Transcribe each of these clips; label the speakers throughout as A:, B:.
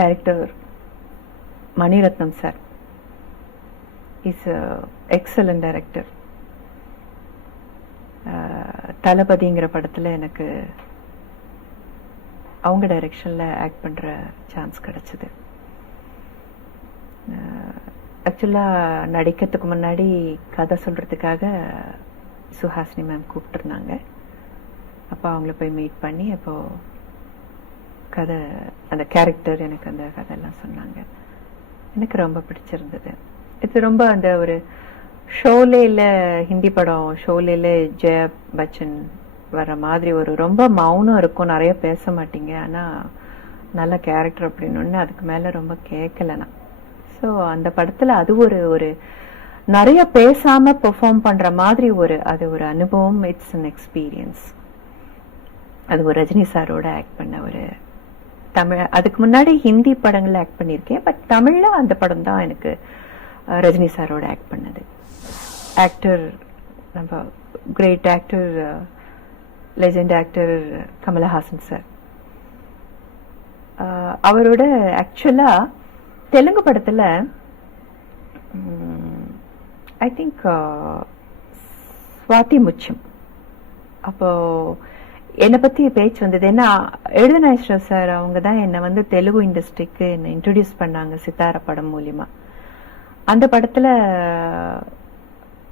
A: Director Mani Ratnam sir is excellent director தளபதிங்கிற படத்தில் எனக்கு அவங்க டைரெக்ஷனில் ஆக்ட் பண்ணுற சான்ஸ் கிடச்சிது. ஆக்சுவலாக நடிக்கிறதுக்கு முன்னாடி கதை சொல்கிறதுக்காக சுஹாசினி மேம் கூப்பிட்டுருந்தாங்க. அப்போ அவங்கள போய் மீட் பண்ணி அப்போது கதை அந்த கேரக்டர் எனக்கு அந்த கதையெல்லாம் சொன்னாங்க. எனக்கு ரொம்ப பிடிச்சிருந்தது. இது ரொம்ப அந்த ஒரு ஷோலேல ஹிந்தி படம் ஷோலேல ஜெய பச்சன் வர மாதிரி ஒரு ரொம்ப மௌனம் இருக்கும் நிறைய பேச மாட்டீங்க. ஆனால் நல்ல கேரக்டர் அப்படின்னு அதுக்கு மேலே ரொம்ப கேட்கல நான். ஸோ அந்த படத்தில் அது ஒரு ஒரு நிறைய பேசாம பெர்ஃபார்ம் பண்ற மாதிரி ஒரு அது ஒரு அனுபவம் இட்ஸ் அன் எக்ஸ்பீரியன்ஸ் அது ஒரு ரஜினி சாரோட ஆக்ட் பண்ண ஒரு தமிழ் அதுக்கு முன்னாடி ஹிந்தி படங்கள்ல ஆக்ட் பண்ணியிருக்கேன். பட் தமிழ்ல அந்த படம் தான் எனக்கு ரஜினி சாரோட ஆக்ட் பண்ணது. ஆக்டர் நம்ம great actor legend actor Kamal Haasan sir. அவரோட ஆக்சுவலா தெலுங்கு படத்துல ஐ திங்க் சுவாதி முச்சம். அப்போது என்னை பத்தி பேச்சு வந்தது. ஏன்னா எழுதநாயஸ்வர் சார் அவங்க தான் என்னை வந்து தெலுங்கு இண்டஸ்ட்ரிக்கு என்னை இன்ட்ரடியூஸ் பண்ணாங்க சித்தார படம் மூலியமா. அந்த படத்துல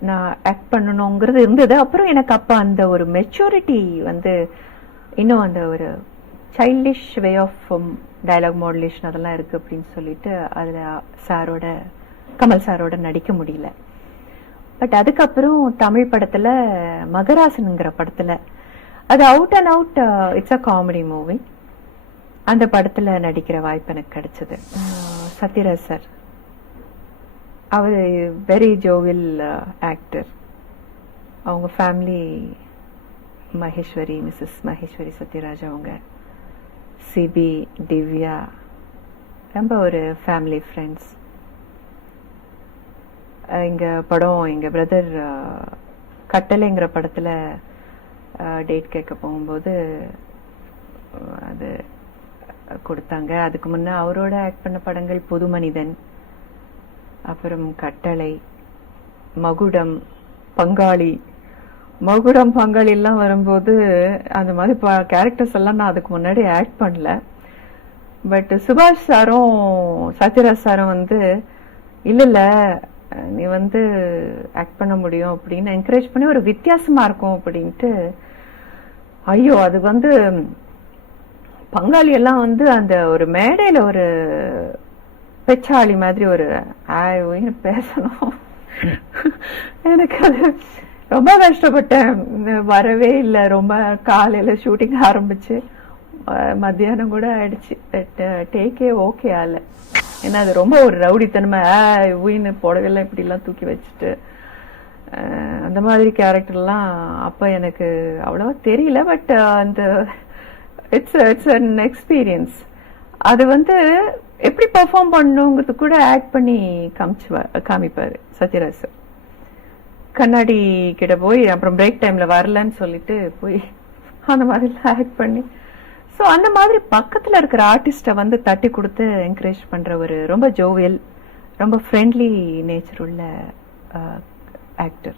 A: நான் ஆக்ட் பண்ணணுங்கிறது இருந்தது. அப்புறம் எனக்கு அப்ப அந்த ஒரு மெச்சூரிட்டி வந்து இன்னும் அந்த ஒரு childish way of dialogue modulation அதெல்லாம் இருக்கு அப்படின்னு சொல்லிட்டு அதுல சாரோட கமல் சாரோட நடிக்க முடியல. பட் அதுக்கப்புறம் தமிழ் படத்துல மகராசனுங்கிற படத்துல அது out and out it's a comedy movie அந்த படத்தில் நடிக்கிற வாய்ப்பு எனக்கு கிடைச்சது. சத்யராஜ் சார். அவர் வெரி ஜோவில் ஆக்டர் அவங்க ஃபேமிலி மகேஸ்வரி மிஸ்ஸஸ் மகேஸ்வரி சத்யராஜ் அவங்க சிபி திவ்யா ரொம்ப ஒரு ஃபேமிலி ஃப்ரெண்ட்ஸ் எங்கள் படம் எங்கள் பிரதர் கட்டளைங்கிற படத்தில் டேட் கேட்க போகும்போது அது கொடுத்தாங்க. அதுக்கு முன்னே அவரோட ஆக்ட் பண்ண படங்கள் புது மனிதன் அப்புறம் கட்டளை மகுடம் பங்காளி. மகுடம் பங்காளி எல்லாம் வரும்போது அந்த மாதிரி கேரக்டர்ஸ் எல்லாம் நான் அதுக்கு முன்னாடி ஆக்ட் பண்ணல. பட் சுபாஷ் சாரும் சத்யராஜ் சாரும் வந்து இல்லை இல்லை நீ வந்து ஆக்ட் பண்ண முடியும் அப்படின்னு என்கரேஜ் பண்ணி ஒரு வித்தியாசமாக இருக்கும் அப்படின்ட்டு ஐயோ அது வந்து பங்காளி எல்லாம் வந்து அந்த ஒரு மேடையில ஒரு பெச்சாளி மாதிரி ஒரு ஆய் பேசணும். எனக்கு அது ரொம்ப கஷ்டப்பட்டேன். வரவே இல்லை. ரொம்ப காலையில ஷூட்டிங் ஆரம்பிச்சு மத்தியானம் கூட ஆயிடுச்சு. டேக்கே ஓகே ஆல. ஏன்னா அது ரொம்ப ஒரு ரவுடித்தனமா ஆய் ஊயின்னு புடவைலாம் இப்படி எல்லாம் தூக்கி வச்சுட்டு. அந்த மாதிரி கேரக்டர்லாம் அப்போ எனக்கு அவ்வளோவா தெரியல பட் அந்த இட்ஸ் இட்ஸ் அன் எக்ஸ்பீரியன்ஸ் அது வந்து எப்படி பர்ஃபார்ம் பண்ணுங்கிறது கூட ஆக்ட் பண்ணி காமிச்சுவார் காமிப்பார் சத்யராஜ் சார் கண்ணாடி கிட்ட போய் அப்புறம் பிரேக் டைமில் வரலன்னு சொல்லிட்டு போய் அந்த மாதிரிலாம் ஆக்ட் பண்ணி. ஸோ அந்த மாதிரி பக்கத்தில் இருக்கிற ஆர்டிஸ்ட்டை வந்து தட்டி கொடுத்து என்கரேஜ் பண்ணுற ஒரு ரொம்ப ஜோவியல் ரொம்ப ஃப்ரெண்ட்லி நேச்சர் உள்ள actor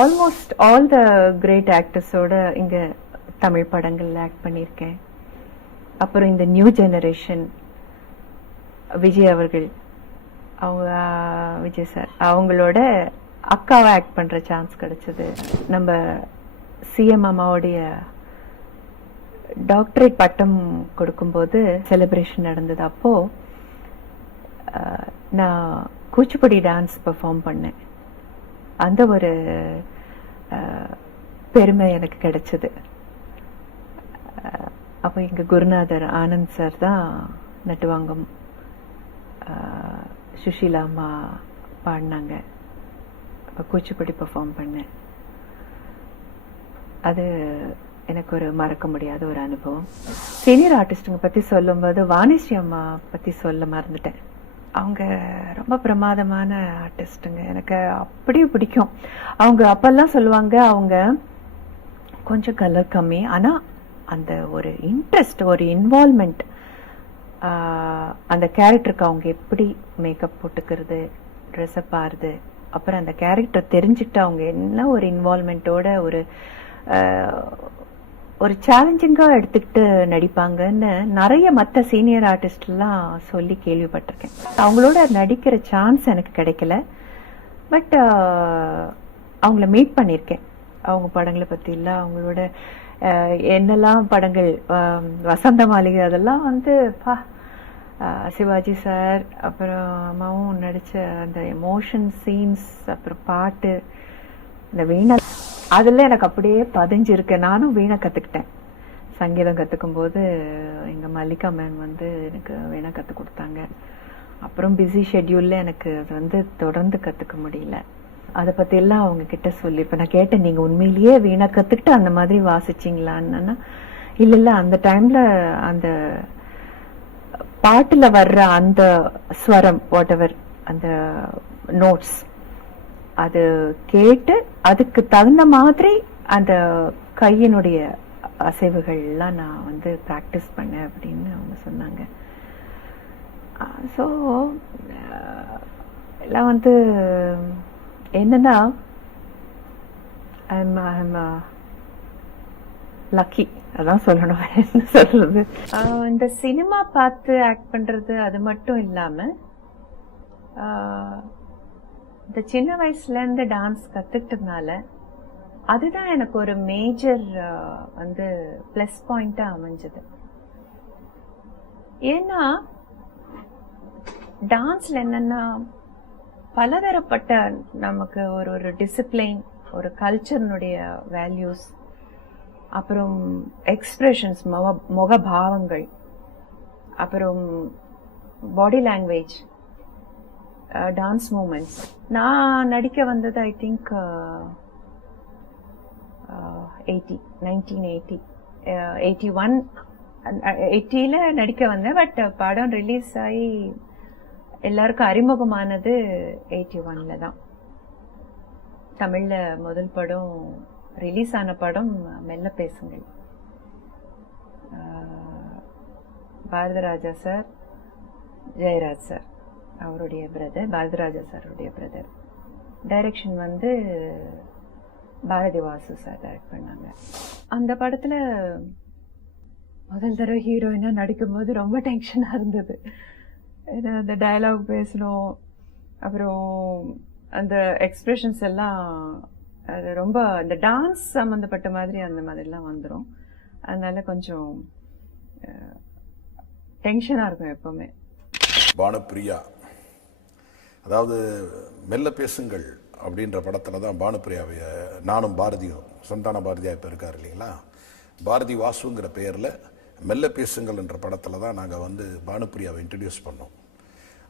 A: almost all the great ஆக்டர்ஸோட இங்க தமிழ் படங்கள்ல ஆக்ட் பண்ணியிருக்கேன். அப்புறம் இந்த நியூ ஜெனரேஷன் விஜய் அவர்கள் அவங்க விஜய் சார் அவங்களோட அக்காவை ஆக்ட் பண்ற சான்ஸ் கிடைச்சது. நம்ம சிஎம் அம்மாவுடைய டாக்டரேட் பட்டம் கொடுக்கும்போது செலிப்ரேஷன் நடந்தது அப்போ நான் கூச்சிப்புடி டான்ஸ் பெர்ஃபார்ம் பண்ணேன். அந்த ஒரு பெருமை எனக்கு கிடைச்சது. அப்போ எங்கள் குருநாதர் ஆனந்த் சார் தான் நட்டுவாங்கம் சுஷீலா அம்மா பாடினாங்க. அப்ப கூச்சிப்புடி பெர்ஃபார்ம் பண்ணேன். அது எனக்கு ஒரு மறக்க முடியாத ஒரு அனுபவம். சீனியர் ஆர்டிஸ்ட்டுங்க பற்றி சொல்லும்போது வாணிஸ்ரீ அம்மா பற்றி சொல்ல மறந்துட்டேன். அவங்க ரொம்ப பிரமாதமான ஆர்டிஸ்ட்டுங்க எனக்கு அப்படியே பிடிக்கும். அவங்க அப்பெல்லாம் சொல்லுவாங்க அவங்க கொஞ்சம் கலர் கம்மி. ஆனால் அந்த ஒரு இன்ட்ரெஸ்ட் ஒரு இன்வால்மெண்ட் அந்த கேரக்டருக்கு அவங்க எப்படி மேக்கப் போட்டுக்கிறது ட்ரெஸ்அப் ஆறுது அப்புறம் அந்த கேரக்டர் தெரிஞ்சுட்டு அவங்க என்ன ஒரு இன்வால்மெண்ட்டோட ஒரு ஒரு சேலஞ்சிங்காக எடுத்துக்கிட்டு நடிப்பாங்கன்னு நிறைய மற்ற சீனியர் ஆர்டிஸ்ட்லாம் சொல்லி கேள்விப்பட்டிருக்கேன். அவங்களோட நடிக்கிற சான்ஸ் எனக்கு கிடைக்கல. பட் அவங்கள மீட் பண்ணியிருக்கேன். அவங்க படங்களை பற்றியெல்லாம் அவங்களோட என்னெல்லாம் படங்கள் வசந்த மாளிகை அதெல்லாம் வந்து பா சிவாஜி சார் அப்புறம் அம்மாவும் நடித்த அந்த எமோஷன் சீன்ஸ் அப்புறம் பாட்டு இந்த வீணா அதில் எனக்கு அப்படியே பதிஞ்சிருக்கு. நானும் வீணை கற்றுக்கிட்டேன் சங்கீதம் கற்றுக்கும் போது எங்கள் மல்லிகா மேம் வந்து எனக்கு வீணை கற்றுக் கொடுத்தாங்க. அப்புறம் பிஸி ஷெட்யூலில் எனக்கு அது வந்து தொடர்ந்து கற்றுக்க முடியல. அதை பற்றியெல்லாம் அவங்க கிட்ட சொல்லி இப்போ நான் கேட்டேன் நீங்கள் உண்மையிலேயே வீணை கற்றுக்கிட்டு அந்த மாதிரி வாசிச்சிங்களான்னா? இல்லை இல்லை அந்த டைமில் அந்த பாட்டில் வர்ற அந்த ஸ்வரம் வாட் எவர் அந்த நோட்ஸ் அது கேட்டு அதுக்கு தகுந்த மாதிரி அந்த கையினுடைய அசைவுகள்லாம் நான் வந்து ப்ராக்டிஸ் பண்ணேன் அப்படின்னு அவங்க சொன்னாங்க. ஸோ எல்லாம் வந்து என்னன்னா ஐம் லக்கி uh, அதான் சொல்லணும். என்ன சொல்றது? இந்த சினிமா பார்த்து ஆக்ட் பண்றது அது மட்டும் இல்லாம இந்த சின்ன வயசுலேருந்து டான்ஸ் கற்றுக்கிட்டதுனால அதுதான் எனக்கு ஒரு மேஜர் வந்து ப்ளஸ் பாயிண்ட்டாக அமைஞ்சது. ஏன்னா டான்ஸில் என்னென்னா பலதரப்பட்ட நமக்கு ஒரு ஒரு டிசிப்ளின் ஒரு கல்ச்சர்னுடைய வேல்யூஸ் அப்புறம் எக்ஸ்பிரஷன்ஸ் முக முகபாவங்கள் அப்புறம் body language Uh, dance moments நான் நடிக்க வந்தது I think eighty nineteen eighty eighty one எயிட்டியில் நடிக்க வந்தேன் பட் uh, படம் ரிலீஸ் ஆகி எல்லாருக்கும் அறிமுகமானது எயிட்டி ஒனில் தான். தமிழில் முதல் படம் ரிலீஸ் ஆன படம் மெல்ல பேசுங்கள். Uh, Bharathiraja sir Jayaraj sir. அவருடைய பிரதர் பாரதிராஜா சாருடைய பிரதர் டைரக்ஷன் வந்து பாரதி வாசு சார் டைரக்ட் பண்ணாங்க. அந்த படத்தில் முதல் தடவை ஹீரோயினாக நடிக்கும்போது ரொம்ப டென்ஷனாக இருந்தது. ஏன்னா அந்த டயலாக் பேசணும் அப்புறம் அந்த எக்ஸ்ப்ரெஷன்ஸ் எல்லாம் அது ரொம்ப அந்த டான்ஸ் சம்மந்தப்பட்ட மாதிரி அந்த மாதிரிலாம் வந்துடும் அதனால கொஞ்சம் டென்ஷனாக இருக்கும் எப்போவுமே.
B: பானுப்பிரியா அதாவது மெல்ல பேசுங்கள் அப்படின்ற படத்தில் தான் பானுப்பிரியாவை நானும் பாரதியும் சந்தான பாரதியா இப்போ இருக்கார் இல்லைங்களா? பாரதி வாசுங்கிற பெயரில் மெல்ல பேசுங்கள் என்ற படத்தில் தான் நாங்கள் வந்து பானுப்பிரியாவை இன்ட்ரடியூஸ் பண்ணோம்.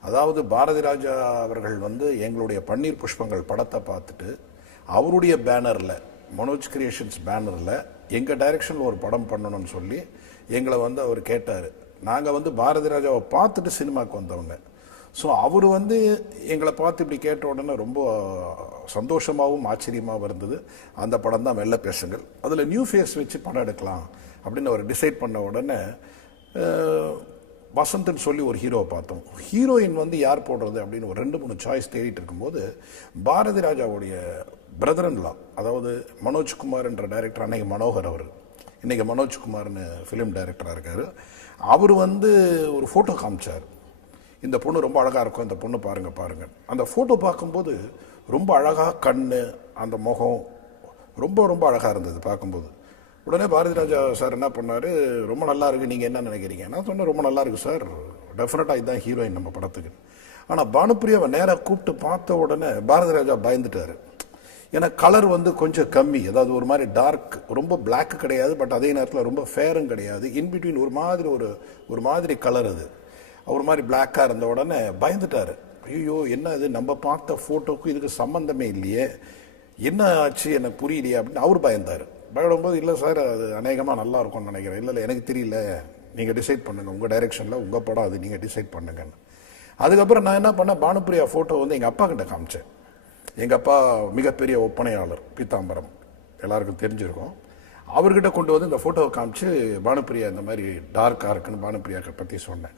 B: அதாவது பாரதி ராஜா அவர்கள் வந்து எங்களுடைய பன்னீர் புஷ்பங்கள் படத்தை பார்த்துட்டு அவருடைய பேனரில் மனோஜ் கிரியேஷன்ஸ் பேனரில் எங்கள் டைரக்ஷனில் ஒரு படம் பண்ணணும்னு சொல்லி எங்களை வந்து அவர் கேட்டார். நாங்கள் வந்து பாரதி ராஜாவை பார்த்துட்டு சினிமாவுக்கு வந்தவங்க. ஸோ அவர் வந்து எங்களை பார்த்து இப்படி கேட்ட உடனே ரொம்ப சந்தோஷமாகவும் ஆச்சரியமாகவும் இருந்தது. அந்த படம் தான் வெள்ள பேசுங்கள். அதில் நியூ ஃபேஸ் வச்சு படம் எடுக்கலாம் அப்படின்னு அவர் டிசைட் பண்ண உடனே வசந்த்னு சொல்லி ஒரு ஹீரோவை பார்த்தோம். ஹீரோயின் வந்து யார் போடுறது அப்படின்னு ஒரு ரெண்டு மூணு சாய்ஸ் தேடிட்டு இருக்கும்போது பாரதி ராஜாவுடைய பிரதரன்லா அதாவது மனோஜ்குமார் என்ற டைரக்டர் அன்னைக்கு மனோகர் அவர். இன்றைக்கி மனோஜ்குமார்னு ஃபிலிம் டைரக்டராக இருக்கார். அவர் வந்து ஒரு ஃபோட்டோ காமிச்சார். இந்த பொண்ணு ரொம்ப அழகாக இருக்கும். இந்த பொண்ணு பாருங்கள் பாருங்கள் அந்த ஃபோட்டோ பார்க்கும்போது ரொம்ப அழகாக கண் அந்த முகம் ரொம்ப ரொம்ப அழகாக இருந்தது பார்க்கும்போது. உடனே பாரதி ராஜா சார் என்ன பண்ணார்? ரொம்ப நல்லா இருக்குது நீங்கள் என்ன நினைக்கிறீங்க? நான் சொன்னேன் ரொம்ப நல்லா இருக்குது சார். டெஃபினட்டாக இதுதான் ஹீரோயின் நம்ம படத்துக்கு. ஆனால் பானுப்பிரியாவை நேராக கூப்பிட்டு பார்த்த உடனே பாரதி ராஜா பயந்துட்டார். ஏன்னா கலர் வந்து கொஞ்சம் கம்மி. அதாவது ஒரு மாதிரி டார்க் ரொம்ப பிளாக் கிடையாது பட் அதே நேரத்தில் ரொம்ப ஃபேரும் கிடையாது. இன்பிட்வீன் ஒரு மாதிரி ஒரு ஒரு மாதிரி கலர் அது. ஒரு மாதிரி பிளாக்காக இருந்த உடனே பயந்துட்டார். ஐயோ என்ன இது? நம்ம பார்த்த ஃபோட்டோக்கும் இதுக்கு சம்மந்தமே இல்லையே. என்ன ஆச்சு? எனக்கு புரியலையே அப்படின்னு அவர் பயந்தார். பயப்படும்போது இல்லை சார் அது அநேகமாக நல்லா இருக்கும்னு நினைக்கிறேன். இல்லை இல்லை எனக்கு தெரியல. நீங்கள் டிசைட் பண்ணுங்கள் உங்கள் டைரெக்ஷனில் உங்கள் படம் அது. நீங்கள் டிசைட் பண்ணுங்கன்னு. அதுக்கப்புறம் நான் என்ன பண்ணேன்? பானுப்பிரியா ஃபோட்டோ வந்து எங்கள் அப்பா கிட்ட காமிச்சேன். எங்கள் அப்பா மிகப்பெரிய ஒப்பனையாளர் பீத்தாம்பரம். எல்லாருக்கும் தெரிஞ்சிருக்கும். அவர்கிட்ட கொண்டு வந்து இந்த ஃபோட்டோவை காமிச்சு பானுப்பிரியா இந்த மாதிரி டார்க்காக இருக்குன்னு பானுப்பிரியா பற்றி சொன்னேன்.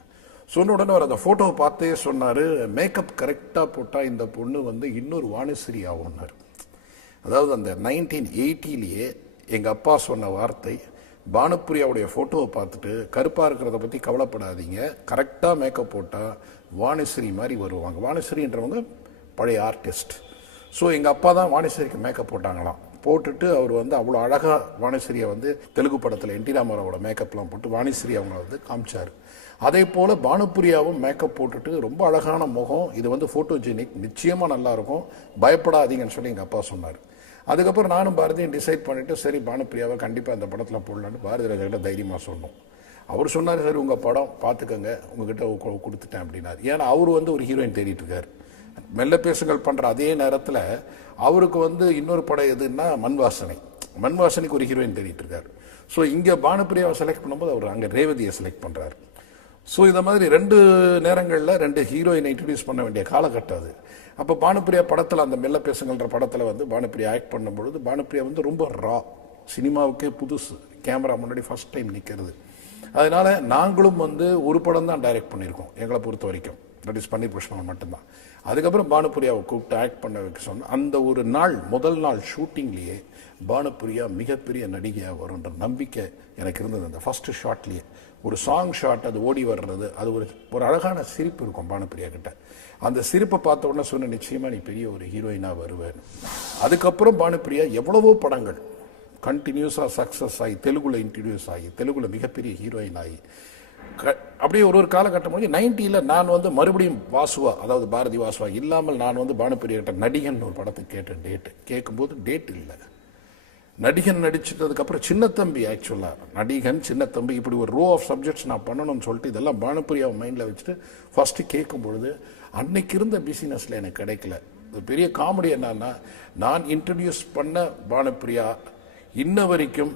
B: சொன்ன உடனே அவர் அந்த ஃபோட்டோவை பார்த்தே சொன்னார் மேக்கப் கரெக்டாக போட்டால் இந்த பொண்ணு வந்து இன்னொரு வாணிஸ்ரீ ஆகும்னார் அதாவது அந்த நைன்டீன் எயிட்டிலேயே எங்கள் அப்பா சொன்ன வார்த்தை பானுப்பிரியாவுடைய ஃபோட்டோவை பார்த்துட்டு கருப்பாக இருக்கிறத பற்றி கவலைப்படாதீங்க கரெக்டாக மேக்கப் போட்டால் வாணிஸ்ரீ மாதிரி வருவாங்க. வாணிஸ்ரீன்றவங்க பழைய ஆர்டிஸ்ட் ஸோ எங்கள் அப்பா தான் வாணிஸ்ரீக்கு மேக்கப் போட்டாங்களாம். போட்டுட்டு அவர் வந்து அவ்வளோ அழகாக வாணிஸ்ரீயை வந்து தெலுங்கு படத்தில் என் டி ராமாராவோட மேக்கப்லாம் போட்டு வாணிஸ்ரீ அவங்கள வந்து காமிச்சார். அதே போல் பானுப்பிரியாவும் மேக்கப் போட்டுட்டு ரொம்ப அழகான முகம் இது வந்து ஃபோட்டோஜெனிக் நிச்சயமாக நல்லாயிருக்கும் பயப்படாதீங்கன்னு சொல்லி எங்கள் அப்பா சொன்னார். அதுக்கப்புறம் நானும் பாரதியும் டிசைட் பண்ணிவிட்டு சரி பானுப்பிரியாவை கண்டிப்பாக இந்த படத்தில் போடலான்னு பாரதி ராஜாக்கிட்ட தைரியமாக சொன்னோம். அவர் சொன்னார் சரி உங்கள் படம் பார்த்துக்கங்க உங்ககிட்ட கொடுத்துட்டேன் அப்படின்னாரு. ஏன்னா அவர் வந்து ஒரு ஹீரோயின் தேடிட்டு இருக்கார். மெல்ல பேசுங்கள் பண்ணுற அதே நேரத்தில் அவருக்கு வந்து இன்னொரு படம் எதுன்னா மண் வாசனை மண் வாசனைக்கு ஒரு ஹீரோயின் தேடிட்டு இருக்காரு. ஸோ இங்கே பானுப்பிரியாவை செலக்ட் பண்ணும்போது அவர் அங்கே ரேவதியை செலக்ட் பண்ணுறாரு ஸோ இந்த மாதிரி ரெண்டு நேரங்களில் ரெண்டு ஹீரோயினை இன்ட்ரடியூஸ் பண்ண வேண்டிய காலகட்டம் அது. அப்போ பானுப்பிரியா படத்தில் அந்த மெல்ல பேசுங்கள்ன்ற படத்தில் வந்து பானுப்பிரியா ஆக்ட் பண்ணும்பொழுது பானுப்பிரியா வந்து ரொம்ப ரா சினிமாவுக்கே புதுசு. கேமரா முன்னாடி ஃபர்ஸ்ட் டைம் நிற்கிறது அதனால நாங்களும் வந்து ஒரு படம் தான் டைரக்ட் பண்ணியிருக்கோம் எங்களை பொறுத்த வரைக்கும். தட் இஸ் பன்னீர் புஷ்பன் மட்டும்தான். அதுக்கப்புறம் பானுப்பிரியாவை கூப்பிட்டு ஆக்ட் பண்ண வைக்க சொன்னோம் அந்த ஒரு நாள் முதல் நாள் ஷூட்டிங்லேயே பானுப்பிரியா மிகப்பெரிய நடிகையாக வரும்ன்ற நம்பிக்கை எனக்கு இருந்தது. அந்த ஃபஸ்ட்டு ஷாட்லேயே ஒரு சாங் ஷாட் அது ஓடி வர்றது அது ஒரு ஒரு அழகான சிரிப்பு இருக்கும் பானுப்பிரியா கிட்ட. அந்த சிரிப்பை பார்த்த உடனே சொன்ன நிச்சயமாக நீ பெரிய ஒரு ஹீரோயினாக வருவேன் அதுக்கப்புறம் பானுப்பிரியா எவ்வளவோ படங்கள் கண்டினியூஸாக சக்ஸஸ் ஆகி தெலுங்குல இன்ட்ரடியூஸ் ஆகி தெலுங்குல மிகப்பெரிய ஹீரோயின் ஆகி அப்படியே ஒரு ஒரு காலகட்டம் முடிஞ்சு நைன்ட்டியில் நான் வந்து மறுபடியும் வாசுவா அதாவது பாரதி வாசுவா இல்லாமல் நான் வந்து பானுப்பிரியகிட்ட நடிகன் ஒரு படத்தை கேட்டேன் டேட்டு. கேட்கும்போது டேட் இல்லை. நடிகன் நடிச்சிட்டதுக்கப்புறம் சின்னத்தம்பி ஆக்சுவலாக நடிகன் சின்னத்தம்பி இப்படி ஒரு ரோ ஆஃப் சப்ஜெக்ட்ஸ் நான் பண்ணணும்னு சொல்லிட்டு இதெல்லாம் பானுப்பிரியாவை மைண்டில் வச்சுட்டு ஃபஸ்ட்டு கேட்கும் பொழுது அன்னைக்கு இருந்த பிசினஸில் எனக்கு கிடைக்கல. பெரிய காமெடி என்னன்னா நான் இன்ட்ரடியூஸ் பண்ண பானுப்பிரியா இன்ன வரைக்கும்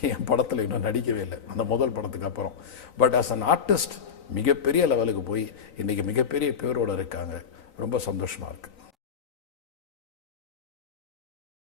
B: என் படத்தில் இன்னும் நடிக்கவே இல்லை. அந்த முதல் படத்துக்கு அப்புறம். பட் ஆஸ் அன் ஆர்டிஸ்ட் மிகப்பெரிய லெவலுக்கு போய் இன்னைக்கு மிகப்பெரிய பேரோடு இருக்காங்க. ரொம்ப சந்தோஷமாக இருக்குது